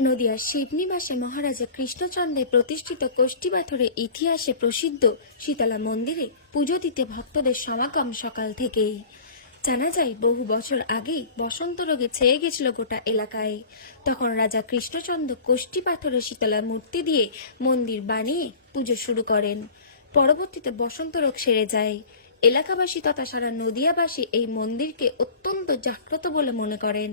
নদিয়ার শিবনিবাসে মহারাজা কৃষ্ণচন্দ্রের প্রতিষ্ঠিত কোষ্ঠী পাথরের ইতিহাসে প্রসিদ্ধ শীতলা মন্দিরে পুজো দিতে ভক্তদের সমাগম সকাল থেকেই। জানা যায়, বহু বছর আগেই বসন্ত রোগে ছেয়ে গেছিল গোটা এলাকায়। তখন রাজা কৃষ্ণচন্দ্র কোষ্ঠী পাথরের শীতলা মূর্তি দিয়ে মন্দির বানিয়ে পুজো শুরু করেন। পরবর্তীতে বসন্ত রোগ সেরে যায়। এলাকাবাসী তথা সারা নদিয়াবাসী এই মন্দিরকে অত্যন্ত জাগ্রত বলে মনে করেন।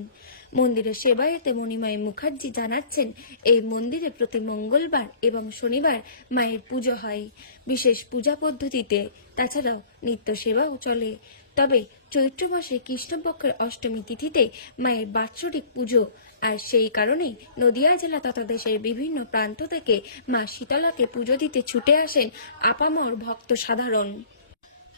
মন্দিরের সেবায়েতে মণিময় মুখার্জি জানাচ্ছেন, এই মন্দিরে প্রতি মঙ্গলবার এবং শনিবার মায়ের পুজো হয়। বিশেষ পূজা পদ্ধতিতে তাছাড়াও নিত্য সেবাও চলে। তবে চৈত্র মাসে কৃষ্ণপক্ষের অষ্টমী তিথিতে মায়ের বাৎসরিক পুজো, আর সেই কারণেই নদিয়া জেলা তথা দেশের বিভিন্ন প্রান্ত থেকে মা শীতলাকে পুজো দিতে ছুটে আসেন আপামর ভক্ত সাধারণ।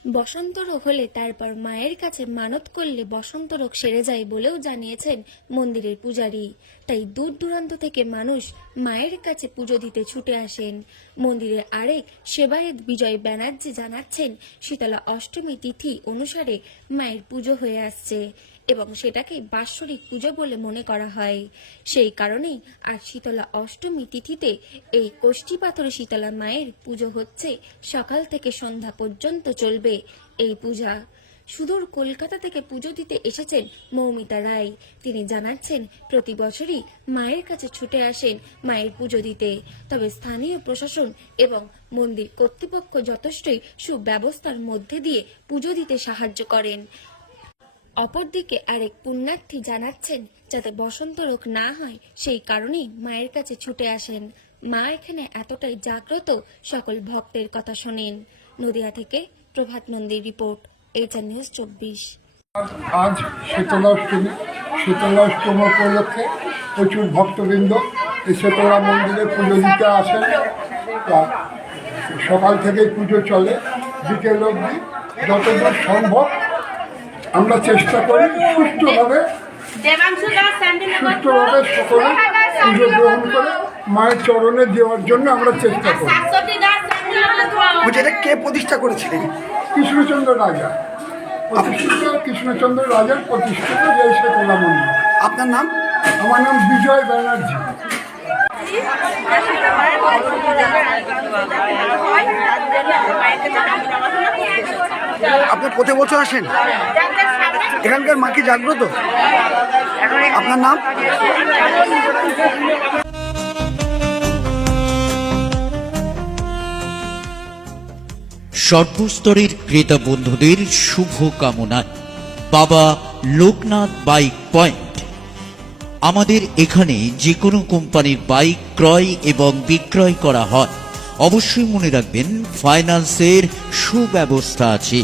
বসন্ত রোগ হলে তারপর মায়ের কাছে মানত করলে বসন্ত রোগ সেরে যায় বলেও জানিয়েছেন মন্দিরের পূজারী। তাই দূর দূরান্ত থেকে মানুষ মায়ের কাছে পুজো দিতে ছুটে আসেন। মন্দিরের আরেক সেবায়েত বিজয় ব্যানার্জি জানাচ্ছেন, শীতলা অষ্টমী তিথি অনুসারে মায়ের পুজো হয়ে আসছে। এবং সেটাকে বাৎসরিক পুজো বলে মনে করা হয়। সেই কারণেই আজ শীতলা অষ্টমী তিথিতে এই কষ্টি পাথরে শীতলা মায়ের পুজো হচ্ছে। সকাল থেকে সন্ধ্যা পর্যন্ত চলবে এই পূজা। সুদূর কলকাতা থেকে পুজো দিতে এসেছেন মৌমিতা রায়। তিনি জানাচ্ছেন, প্রতি বছরই মায়ের কাছে ছুটে আসেন মায়ের পুজো দিতে। তবে স্থানীয় প্রশাসন এবং মন্দির কর্তৃপক্ষ যথেষ্টই সুব্যবস্থার মধ্যে দিয়ে পুজো দিতে সাহায্য করেন। অপরদিকে আরেক পুণ্যার্থী জানাচ্ছেন, যাতে বসন্ত রোগ না হয়, সেই কারণেই মায়ের কাছে ছুটে আসেন। মা এখানে এতটাই জাগ্রত, সকল ভক্তের কথা শোনেন। নদিয়া থেকে প্রভাত নন্দীর রিপোর্ট এইচআর নিউজ চব্বিশ। আজ শীতলাষ্টমী, শীতলাষ্টম উপলক্ষে প্রচুর ভক্তবৃন্দ এই শীতলা মন্দিরে পুজো দিতে আসেন। সকাল থেকেই পুজো চলে, বিকেল অবধি যতদূর সম্ভব আমরা চেষ্টা করি সুস্থভাবে সুষ্ঠুভাবে সকলে পুজো গ্রহণ করে মায়ের চরণে দেওয়ার জন্য আমরা চেষ্টা করি। এটা কে প্রতিষ্ঠা করেছিলেন কৃষ্ণচন্দ্র রাজা। প্রতিষ্ঠিত কৃষ্ণচন্দ্র রাজার প্রতিষ্ঠিত শীতলা মন্দির। আপনার নাম? আমার নাম বিজয় ব্যানার্জি। আপনি প্রতি বছর আসেন? এখানকার মা কি জাগ্রত? আপনার নাম? সর্বস্তরের ক্রেতা বন্ধুদের শুভ কামনা। বাবা লোকনাথ বাইক পয়েন্ট। আমাদের এখানে যে কোনো কোম্পানির বাইক ক্রয় এবং বিক্রয় করা হয়। অবশ্যই মনে রাখবেন, ফাইন্যান্সের সুব্যবস্থা আছে।